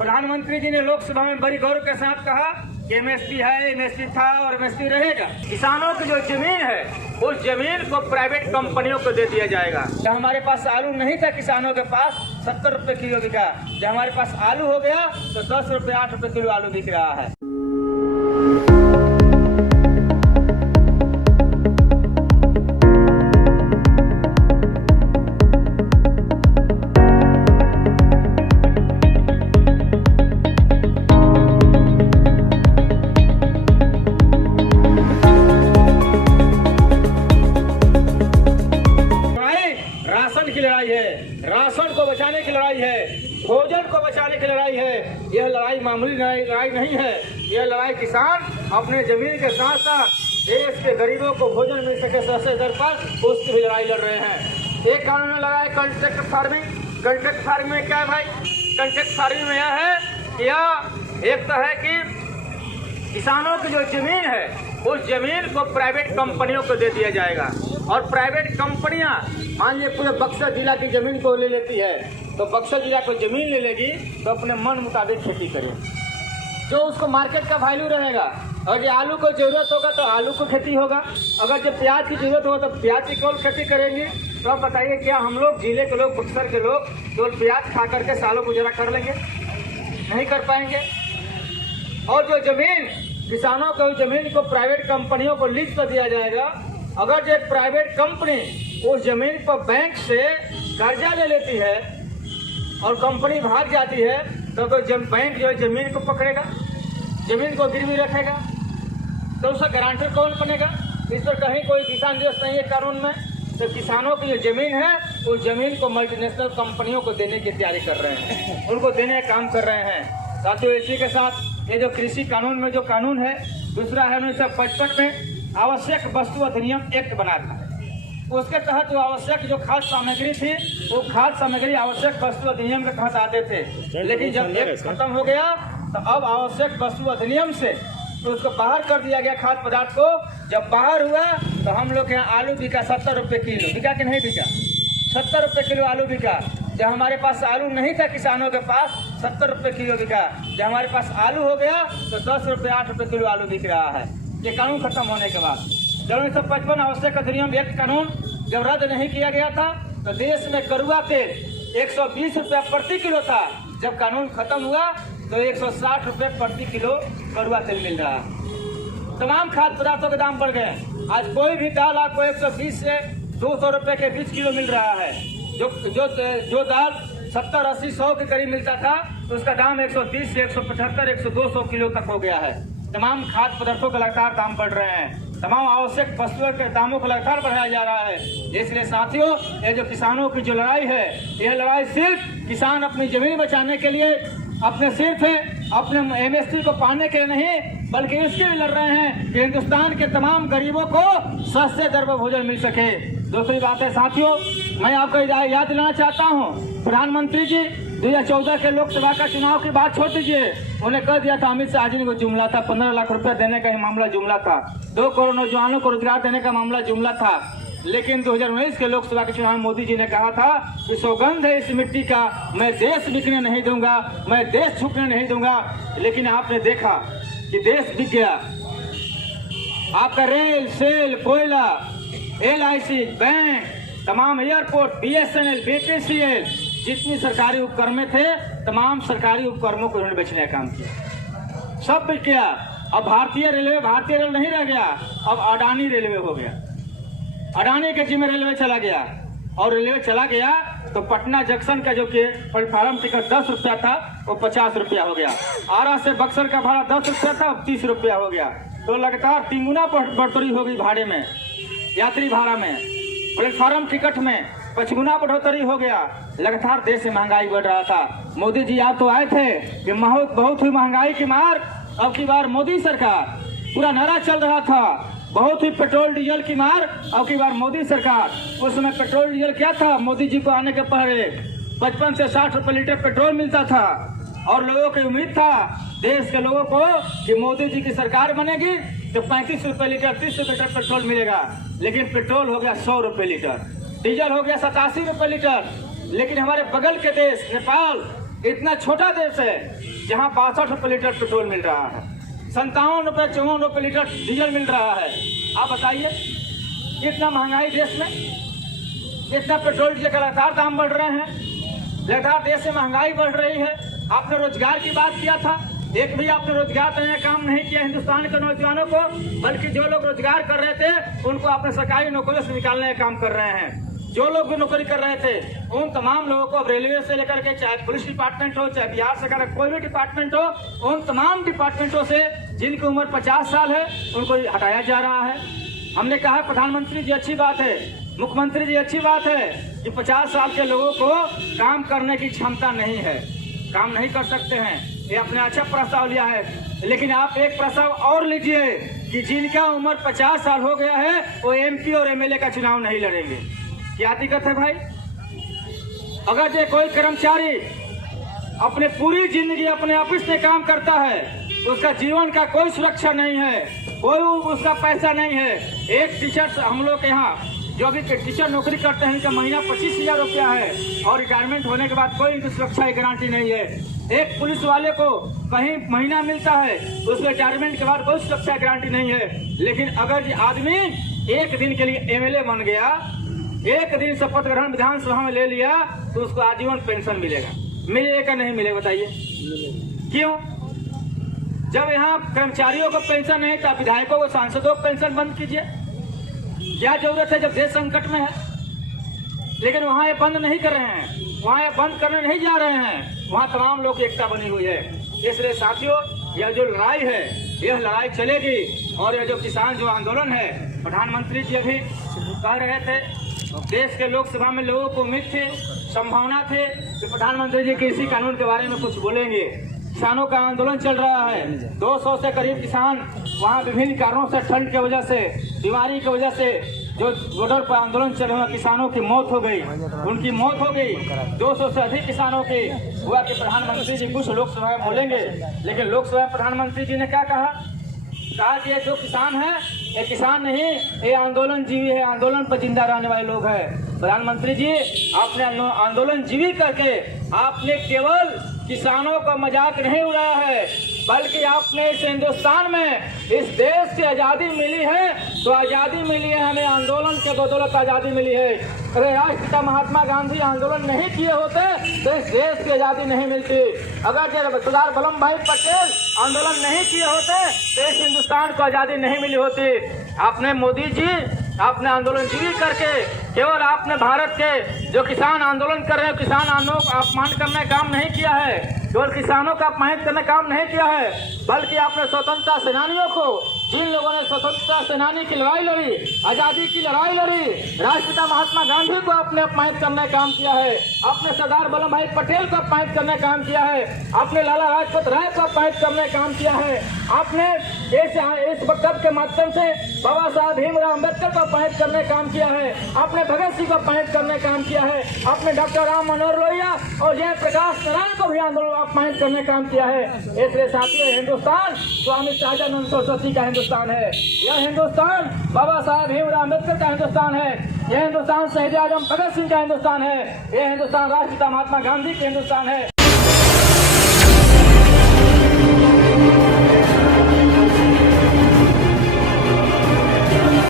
प्रधानमंत्री जी ने लोकसभा में बड़ी गौरव के साथ कहा कि एमएसपी है, एमएसपी था और एमएसपी रहेगा। किसानों की जो जमीन है उस जमीन को प्राइवेट कंपनियों को दे दिया जाएगा। जब हमारे पास आलू नहीं था किसानों के पास 70 रुपए किलो बिका, जब हमारे पास आलू हो गया तो 10 रुपए 8 रुपए किलो आलू बिक रहा है। राशन को बचाने की लड़ाई है, भोजन को बचाने की लड़ाई है। यह लड़ाई मामूली लड़ाई नहीं है, यह लड़ाई किसान अपने जमीन के साथ साथ देश के गरीबों को भोजन मिल सके सस्ते दर पर, उसकी भी लड़ाई लड़ रहे हैं। एक कानून में लगा है कॉन्ट्रैक्ट फार्मिंग। कॉन्ट्रैक्ट फार्मिंग में क्या है भाई? कॉन्ट्रैक्ट फार्मिंग में यह है कि यह एक तो है कि किसानों की जो जमीन है उस जमीन को प्राइवेट कंपनियों को दे दिया जाएगा। और प्राइवेट कंपनियां मान लीजिए पूरे बक्सर जिला की जमीन को ले लेती है, तो बक्सर जिला को जमीन ले लेगी तो अपने मन मुताबिक खेती करे, जो उसको मार्केट का वैल्यू रहेगा। अगर जो आलू को जरूरत होगा तो आलू को खेती होगा, अगर जो प्याज की जरूरत होगा तो प्याज की केवल खेती करेंगे। तो आप बताइए क्या हम लोग जिले के लोग, बक्सर के लोग केवल प्याज खा करके सालों गुजारा कर लेंगे? नहीं कर पाएंगे। और जो जमीन किसानों को जमीन को प्राइवेट कंपनियों को लीज पर दिया जाएगा। अगर जो प्राइवेट कंपनी उस जमीन पर बैंक से कर्जा ले लेती है और कंपनी भाग जाती है तो बैंक जो है जमीन को पकड़ेगा, जमीन को गिरवी रखेगा, तो उसका गारंटर कौन बनेगा? इस पर कहीं कोई दिशा निर्देश नहीं है कानून में। तो किसानों की जो जमीन है उस जमीन को मल्टीनेशनल कंपनियों को देने की तैयारी कर रहे हैं, उनको देने का काम कर रहे हैं। साथियों, इसी के साथ ये जो कृषि कानून में जो कानून है, दूसरा है 1955 में आवश्यक वस्तु अधिनियम एक्ट बना था। उसके तहत जो आवश्यक जो खाद्य सामग्री थी वो खाद्य सामग्री आवश्यक वस्तु अधिनियम के तहत आते थे। लेकिन जब एक्ट खत्म हो गया तो अब आवश्यक वस्तु अधिनियम से तो उसको बाहर कर दिया गया खाद्य पदार्थ को। जब बाहर हुआ तो हम लोग के यहाँ आलू बिका 70 रुपये किलो, बिका कि नहीं बिका? 70 रुपये किलो आलू बिका। जब हमारे पास आलू नहीं था किसानों के पास 70 रुपये किलो बिका, जब हमारे पास आलू हो गया तो 10 रुपये 8 रुपये किलो आलू बिक रहा है। ये कानून खत्म होने के बाद जब 1955 आवश्यक अधिनियम एक्ट कानून जब रद्द नहीं किया गया था तो देश में कड़ुआ तेल 120 रुपया प्रति किलो था। जब कानून खत्म हुआ तो 160 रुपये प्रति किलो कड़ुआ तेल मिल रहा है। तमाम खाद्य पदार्थों के दाम बढ़ गए। आज कोई भी दाल आपको 120 से 200 रुपये के बीच किलो मिल रहा है। जो दाल 70, 80, 100 के करीब मिलता था तो उसका दाम 130 से 175, 100-200 किलो तक हो गया है। तमाम खाद्य पदार्थों का लगातार दाम बढ़ रहे हैं, तमाम आवश्यक वस्तुओं के दामों को लगातार बढ़ाया जा रहा है। इसलिए साथियों, ये जो किसानों की जो लड़ाई है, यह लड़ाई सिर्फ किसान अपनी जमीन बचाने के लिए अपने सिर्फ अपने एमएसपी को पाने के लिए नहीं, बल्कि इसके भी लड़ रहे हैं कि हिंदुस्तान के तमाम गरीबों को सस्ते दर पर भोजन मिल सके। दूसरी बात है साथियों, मैं आपको याद दिलाना चाहता हूँ, प्रधानमंत्री जी 2014 के लोकसभा का चुनाव की बात छोड़ दीजिए, उन्हें कह दिया था अमित शाह जी ने को जुमला था, 15 लाख रुपए देने का ही मामला जुमला था, 2 करोड़ नौजवानों को रोजगार देने का मामला जुमला था। लेकिन 2019 के लोकसभा के चुनाव में मोदी जी ने कहा था कि सौगंध है इस मिट्टी का, मैं देश बिकने नहीं दूंगा, मैं देश छूटने नहीं दूंगा। लेकिन आपने देखा कि देश बिक गया। आपका रेल, सेल, कोयला, LIC, बैंक, तमाम एयरपोर्ट, BSNL, BPCL, जितनी सरकारी उपक्रम थे तमाम सरकारी उपक्रमों को उन्होंने बेचने का काम किया, सब बिक गया। अब भारतीय रेल नहीं रह गया, अब अडानी रेलवे हो गया। अडानी के जिम्मे रेलवे चला गया और रेलवे चला गया तो पटना जंक्शन का जो कि प्लेटफार्म टिकट 10 रुपया था वो 50 रुपया हो गया। आरा से बक्सर का भाड़ा 10 रुपया था, अब 30 रुपया हो गया। तो लगातार 3 गुना बढ़ोतरी हो गई भाड़े में, यात्री भाड़ा में, प्लेटफार्म टिकट में 5 गुना बढ़ोतरी हो गया। लगातार देश में महंगाई बढ़ रहा था। मोदी जी आप तो आए थे कि बहुत ही महंगाई की मार, अब की बार मोदी सरकार, पूरा नारा चल रहा था बहुत ही पेट्रोल डीजल की मार, अब की बार मोदी सरकार। उस समय पेट्रोल डीजल क्या था? मोदी जी को आने के पहले 55 से 60 रुपए लीटर पेट्रोल मिलता था और लोगों की उम्मीद था देश के लोगों को कि मोदी जी की सरकार बनेगी तो 35 रुपए लीटर, 30 रुपए लीटर पेट्रोल मिलेगा। लेकिन पेट्रोल हो गया 100 रुपए लीटर, डीजल हो गया 87 रुपए लीटर। लेकिन हमारे बगल के देश नेपाल इतना छोटा देश है जहाँ 62 रुपये लीटर पेट्रोल मिल रहा है, 57 रुपये 54 रुपये लीटर डीजल मिल रहा है। आप बताइए कितना महंगाई देश में, इतना पेट्रोल डीजल का लगातार दाम बढ़ रहे हैं, लगातार देश में महंगाई बढ़ रही है। आपने रोजगार की बात किया था, एक भी आपने रोजगार देने का काम नहीं किया हिंदुस्तान के नौजवानों को, बल्कि जो लोग रोजगार कर रहे थे उनको आपने सरकारी नौकरियों से निकालने का काम कर रहे हैं। जो लोग भी नौकरी कर रहे थे उन तमाम लोगों को, अब रेलवे से लेकर के चाहे पुलिस डिपार्टमेंट हो, चाहे बिहार सरकार का कोई भी डिपार्टमेंट हो, उन तमाम डिपार्टमेंटों से जिनकी उम्र 50 साल है उनको हटाया जा रहा है। हमने कहा प्रधानमंत्री जी अच्छी बात है, मुख्यमंत्री जी अच्छी बात है कि 50 साल के लोगों को काम करने की क्षमता नहीं है, काम नहीं कर सकते हैं, ये अपने अच्छा प्रस्ताव लिया है। लेकिन आप एक प्रस्ताव और लीजिए कि जिनका उम्र 50 साल हो गया है वो MP और MLA का चुनाव नहीं लड़ेंगे। क्या दिक्कत है भाई? अगर जो कोई कर्मचारी अपने पूरी जिंदगी अपने ऑफिस में काम करता है, उसका जीवन का कोई सुरक्षा नहीं है, कोई उसका पैसा नहीं है। एक टीचर, हम लोग के यहाँ जो भी टीचर नौकरी करते हैं इनका महीना 25,000 रुपया है और रिटायरमेंट होने के बाद कोई इनकी सुरक्षा की गारंटी नहीं है। एक पुलिस वाले को कहीं महीना मिलता है, उसके रिटायरमेंट के बाद कोई सुरक्षा की गारंटी नहीं है। लेकिन अगर ये आदमी एक दिन के लिए MLA बन गया, एक दिन शपथ ग्रहण विधानसभा में ले लिया, तो उसको आजीवन पेंशन मिलेगा। मिलेगा नहीं मिलेगा बताइए? क्यों? जब यहाँ कर्मचारियों को पेंशन नहीं था, विधायकों को, सांसदों को पेंशन बंद कीजिए। क्या जरूरत है जब देश संकट में है? लेकिन वहाँ ये बंद नहीं कर रहे हैं, वहाँ ये बंद करने नहीं जा रहे हैं, वहाँ तमाम लोग की एकता बनी हुई है। इसलिए साथियों, यह जो लड़ाई है यह लड़ाई चलेगी। और यह जो किसान जो आंदोलन है, प्रधानमंत्री जी अभी कह रहे थे, देश के लोकसभा में लोगों को उम्मीद थी, संभावना थे कि प्रधानमंत्री जी कृषि कानून के बारे में कुछ बोलेंगे। किसानों का आंदोलन चल रहा है, 200 से करीब किसान वहाँ विभिन्न कारणों से, ठंड की वजह से, बीमारी की वजह से जो बॉर्डर पर आंदोलन चल रहा है, किसानों की मौत हो गई, उनकी मौत हो गई। 200 से अधिक किसानों की हुआ कि प्रधानमंत्री जी कुछ लोकसभा में बोलेंगे। लेकिन लोकसभा में प्रधानमंत्री जी ने क्या कहा कि ये जो किसान है ये किसान नहीं, ये आंदोलन जीवी है, आंदोलन पर जिंदा रहने वाले लोग हैं। प्रधानमंत्री जी, आपने आंदोलन जीवी करके आपने केवल किसानों का मजाक नहीं उड़ाया है, बल्कि आपने इस हिंदुस्तान में, इस देश की आज़ादी मिली है तो आज़ादी मिली है हमें आंदोलन के बदौलत आज़ादी मिली है। अगर राष्ट्रपिता महात्मा गांधी आंदोलन नहीं किए होते तो इस देश की आज़ादी नहीं मिलती। अगर सरदार वल्लभ भाई पटेल आंदोलन नहीं किए होते तो इस हिंदुस्तान को आज़ादी नहीं मिली होती। आपने मोदी जी, आपने आंदोलन जीवी करके केवल आपने भारत के जो किसान आंदोलन कर रहे हैं, किसान आंदोलन का अपमान करने का काम नहीं किया है, केवल किसानों का अपमानित करने का काम नहीं किया है, बल्कि आपने स्वतंत्रता सेनानियों को, जिन लोगों ने स्वतंत्रता सेनानी की लड़ाई लड़ी, आज़ादी की लड़ाई लड़ी, राष्ट्रपिता महात्मा गांधी को आपने अपमानित करने का काम किया है, आपने सरदार वल्लभ भाई पटेल को अपमानित करने का काम किया है, आपने लाला लाजपत राय को अपमानित करने का काम किया है, आपने इस वक्तव्य के माध्यम से बाबा साहब भीमराव अम्बेडकर को अपमानित करने का काम किया है, आपने भगत सिंह को अपमानित करने का काम किया है, आपने डॉक्टर राम मनोहर लोहिया और जयप्रकाश नारायण को भी आंदोलन अपमानित करने का काम किया है। इसलिए साथियों, हिंदुस्तान स्वामी सहजानंद सरस्वती का हिंदुस्तान है, यह हिंदुस्तान बाबा साहब भीमराव अम्बेडकर का हिंदुस्तान है, यह हिंदुस्तान शहीद आजम भगत सिंह का हिंदुस्तान है, यह हिंदुस्तान राष्ट्रपिता महात्मा गांधी का हिंदुस्तान है।